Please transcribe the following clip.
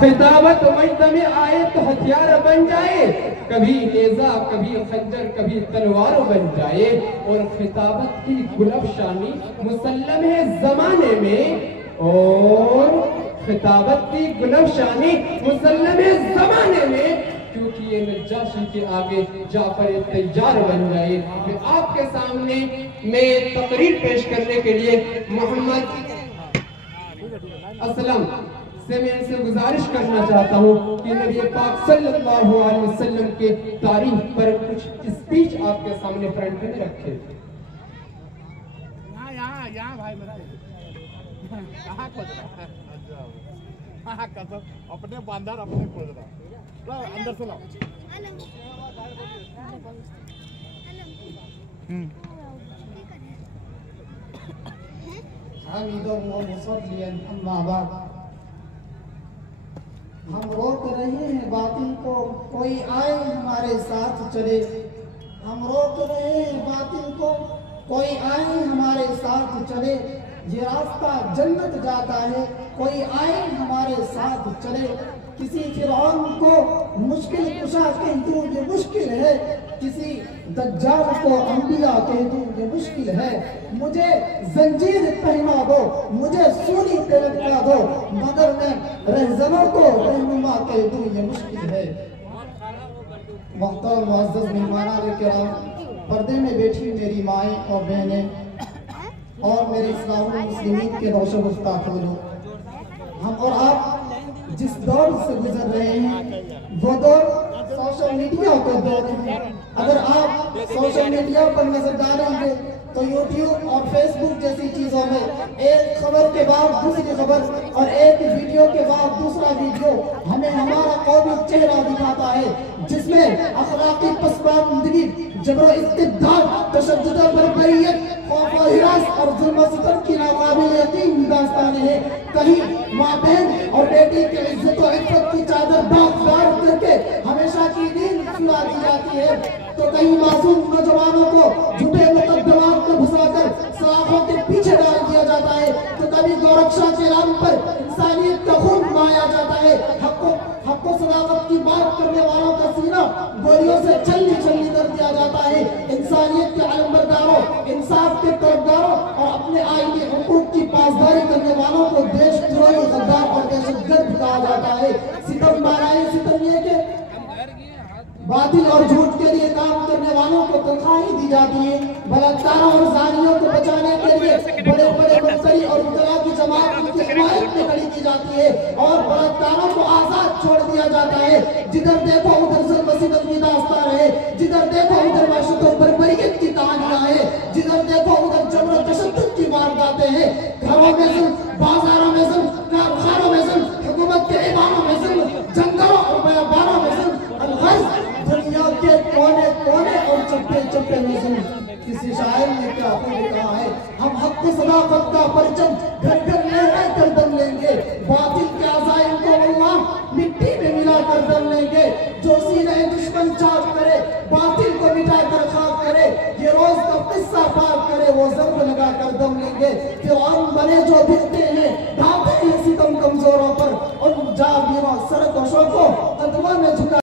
खिताबत मजद में आए तो हथियार बन जाए, कभी नेजा कभी खंजर कभी तलवार बन जाए। और खिताबत की गुलफशानी मुसल्लम है जमाने में, और खिताबत की गुलफशानी मुसल्लम है जमाने में, क्योंकि ये नज्जाशी के आगे जाफर तैयार बन जाए। मैं आपके सामने में तकरीर पेश करने के लिए मोहम्मद असलम से मैं इनसे गुजारिश करना चाहता हूँ कि नबी पाक सल्लल्लाहु अलैहि वसल्लम के तारीफ पर कुछ स्पीच आपके सामने फ्रंट में रखे। यहाँ भाई मेरा कहाँ खोज रहा है, कसम अपने बांधर अपने खोज रहा, अंदर से लाओ। हम रोक रहे हैं बातिल को, कोई आए हमारे साथ चले। हम रोक रहे हैं बातिल को, कोई आए हमारे साथ चले। ये रास्ता जन्नत जाता है, कोई आए हमारे साथ चले। किसी फिरौन को मुश्किल कुशा कह दूं ये मुश्किल है, किसी दज्जाल को अंबिया कह दूं ये मुश्किल है। मुझे जंजीर पहना दो, मुझे सूली पे लटका दो, मगर मैं रहज़नों को रहनुमा कह दूं ये मुश्किल है। मोहतरम मुअज़्ज़ज़ मेहमानान किराम, पर्दे में बैठी मेरी माएँ और बहनें और मेरे इस्लामुल मुस्लिमीन के रोशन गुफ्तार लोग, हम और आप जिस दौर से गुजर रहे हैं वो दौर सोशल मीडिया का दौर है। अगर आप सोशल मीडिया पर नजर डालेंगे तो यूट्यूब और फेसबुक जैसी चीजों में एक खबर के बाद दूसरी खबर और एक वीडियो के बाद दूसरा वीडियो हमें हमारा कौमी चेहरा दिखाता है, जिसमें अखलाकी पसमानदगी, जबर इस्तिबदाद, तशद्दुद बर्बरियत, खौफ व हिरास और जुल्म व सितम की नाकाबिल यकीन दास्तानें हैं। कहीं माँ बहन और बेटी के इज्जत और इज्जत की चादर बाग करके हमेशा की नींद सुला दी जाती है, तो कहीं मासूम नौजवानों को झूठे मुकद्दमात में घुसाकर सलाखों के पीछे डाल दिया जाता है, तो कभी गौरक्षा के नाम पर इंसानियत का खून बहाया जाता है। हक़ सदाकत की बात करने वालों का सीना गोलियों से छलनी छलनी कर दिया जाता है। इंसानियत के अलमबरदारों, इंसाफ के तरफदारों और अपने आईनी हुकूक की पासदारी करने वालों को देशद्रोही, गद्दार और दहशतगर्द कहा जाता है। सितम बाराए सितम ये के बातिल और झूठ के लिए काम करने वालों को तनख्वाही दी जाती है। बलात्कारों और जानियों को बचाने के लिए बड़े बड़े मुफ्ती और मुतला की जमात उनकी हिमायत में खड़ी की जाती है और बलात्कारों को आजाद छोड़ दिया जाता है। जिधर देखो उधर जुल्म सितम की दास्तान है, जिधर देखो उधर वहशत और बर्बरियत की कहानियां हैं, जिधर देखो उधर जबर और तशद्दुद की वारदातें हैं। घरों में जुल्म, बाजारों में जुल्म, कारखानों में जुल्म, हुकूमत के इमामों में जुल्म, जंगलों और बयाबानों में जुल्म, दुनिया के कोने कोने और चप्पे चप्पे में जुल्म। किसी शायर ने क्या कहा है, हम हक़ सदाकत का परचम घर घर लहरा कर दम लेंगे, बातिल के अज़ाइम को अल्लाह मिट्टी में मिला कर दम लेंगे। जो सीने दुश्मन चाक करे, बातिल को मिटा कर खाक करे, ये रोज का किस्सा पाक करे, वो ज़र्ब लगा कर दम लेंगे। फिरौन बने जो भिड़ते हैं, ढाते हैं सितम कमजोरों पर, उन जाबिरों सरकशों को कदमों में झुका